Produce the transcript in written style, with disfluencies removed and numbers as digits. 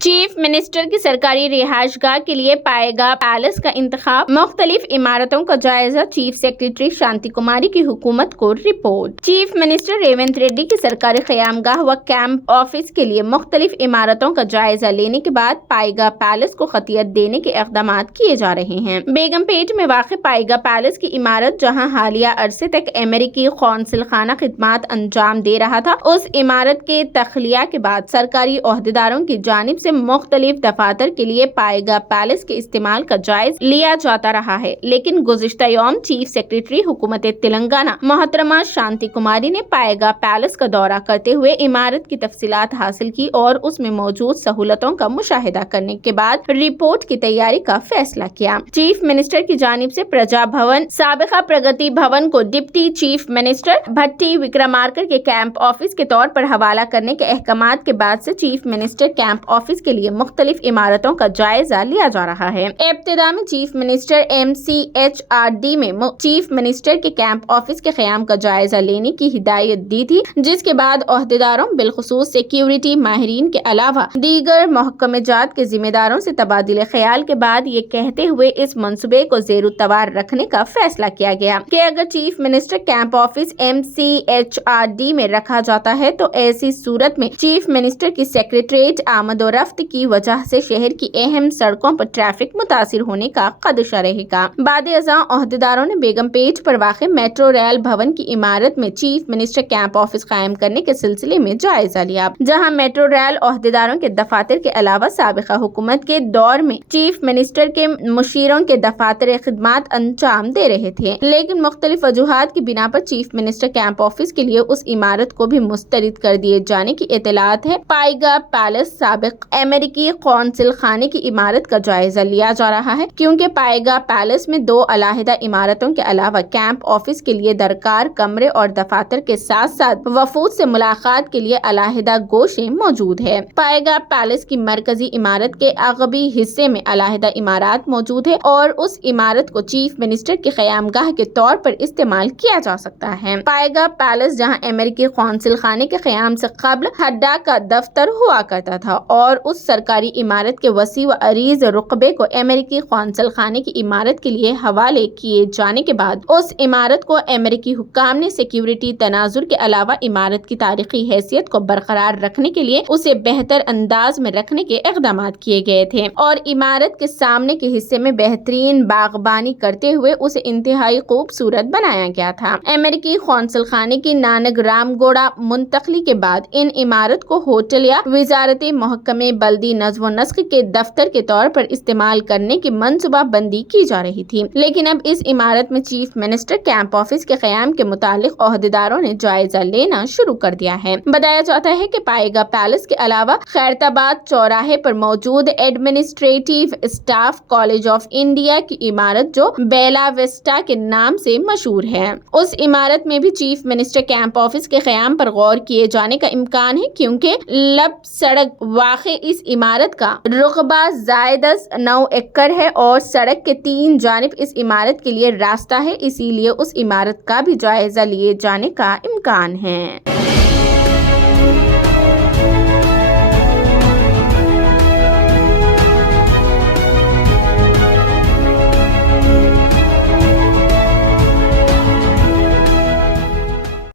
Chief minister کی سرکاری رہائش گاہ کے لیے پائے گا پیلس کا انتخاب، مختلف عمارتوں کا جائزہ، چیف سیکرٹری شانتی کماری کی حکومت کو report. Chief minister Revanth Reddy کی سرکاری قیام گاہ و کیمپ آفس کے لیے مختلف عمارتوں کا جائزہ لینے کے بعد پائے گا پیلس کو خطیت دینے کے اقدامات کیے جا رہے ہیں۔ بیگم پیٹ میں واقع پائے گا پیلس کی عمارت، جہاں حالیہ عرصے تک امریکی قونصل خانہ خدمات انجام دے رہا تھا، اس عمارت کے تخلیہ کے بعد سرکاری عہدیداروں کی جانب سے مختلف دفاتر کے لیے پائے گا پیلس کے استعمال کا جائزہ لیا جاتا رہا ہے، لیکن گزشتہ یوم چیف سیکرٹری حکومت تلنگانہ محترمہ شانتی کماری نے پائے گا پیلس کا دورہ کرتے ہوئے عمارت کی تفصیلات حاصل کی اور اس میں موجود سہولتوں کا مشاہدہ کرنے کے بعد رپورٹ کی تیاری کا فیصلہ کیا۔ چیف منسٹر کی جانب سے پرجا بھون، سابقہ پرگتی بھون کو ڈپٹی چیف منسٹر بھٹی وکرمارکا کے کیمپ آفس کے طور پر حوالہ کرنے کے احکامات کے بعد سے چیف منسٹر کیمپ آفس کے لیے مختلف عمارتوں کا جائزہ لیا جا رہا ہے۔ ابتدا میں چیف منسٹر MCHRD میں چیف منسٹر کے کیمپ آفس کے قیام کا جائزہ لینے کی ہدایت دی تھی، جس کے بعد عہدیداروں بالخصوص سیکیورٹی ماہرین کے علاوہ دیگر محکمہ جات کے ذمہ داروں سے تبادلہ خیال کے بعد یہ کہتے ہوئے اس منصوبے کو زیر التوار رکھنے کا فیصلہ کیا گیا کہ اگر chief minister camp office MCHRD میں رکھا جاتا ہے تو ایسی صورت میں چیف منسٹر کی سیکریٹریٹ آمد و رفت کی وجہ سے شہر کی اہم سڑکوں پر ٹریفک متاثر ہونے کا خدشہ رہے گا۔ بعد ازاں عہدیداروں نے بیگم پیٹ پر واقع میٹرو ریل بھون کی عمارت میں چیف منسٹر کیمپ آفس قائم کرنے کے سلسلے میں جائزہ لیا، جہاں میٹرو ریل عہدیداروں کے دفاتر کے علاوہ سابقہ حکومت کے دور میں چیف منسٹر کے مشیروں کے دفاتر خدمات انجام دے رہے تھے، لیکن مختلف وجوہات کی بنا پر چیف منسٹر کیمپ آفس کے لیے اس عمارت کو بھی مسترد کر دیے جانے کی اطلاعات ہے۔ پائے گا پیلس سابق امریکی قونصل خانے کی عمارت کا جائزہ لیا جا رہا ہے، کیونکہ پائے گا پیلس میں 2 علیحدہ عمارتوں کے علاوہ کیمپ آفس کے لیے درکار کمرے اور دفاتر کے ساتھ ساتھ وفود سے ملاقات کے لیے علیحدہ گوشے موجود ہے۔ پائے گا پیلس کی مرکزی عمارت کے عقبی حصے میں علیحدہ عمارات موجود ہے اور اس عمارت کو چیف منسٹر کی قیام گاہ کے طور پر استعمال کیا جا سکتا ہے۔ پائے گا پیلس، جہاں امریکی قونصل خانے کے قیام سے قبل ہڈا کا دفتر ہوا کرتا تھا، اور اس سرکاری عمارت کے وسیع و عریض رقبے کو امریکی قونصل خانے کی عمارت کے لیے حوالے کیے جانے کے بعد اس عمارت کو امریکی حکام نے سیکیورٹی تناظر کے علاوہ عمارت کی تاریخی حیثیت کو برقرار رکھنے کے لیے اسے بہتر انداز میں رکھنے کے اقدامات کیے گئے تھے اور عمارت کے سامنے کے حصے میں بہترین باغبانی کرتے ہوئے اسے انتہائی خوبصورت بنایا گیا تھا۔ امریکی قونصل خانے کی نانگ رام گوڑا منتقلی کے بعد ان عمارت کو ہوٹل یا وزارت محکمہ بلدی نظم و نسق کے دفتر کے طور پر استعمال کرنے کی منصوبہ بندی کی جا رہی تھی، لیکن اب اس عمارت میں چیف منسٹر کیمپ آفس کے قیام کے متعلق عہدیداروں نے جائزہ لینا شروع کر دیا ہے۔ بتایا جاتا ہے کہ پائے گا پیلس کے علاوہ خیرتآباد چوراہے پر موجود administrative staff college of India کی عمارت، جو بیلا ویسٹا کے نام سے مشہور ہے، اس عمارت میں بھی چیف منسٹر کیمپ آفس کے قیام پر غور کیے جانے کا امکان ہے، کیونکہ لب سڑک واقع اس عمارت کا رقبہ زائد از 9 ایکڑ ہے اور سڑک کے 3 جانب اس عمارت کے لیے راستہ ہے، اسی لیے اس عمارت کا بھی جائزہ لیے جانے کا امکان ہے۔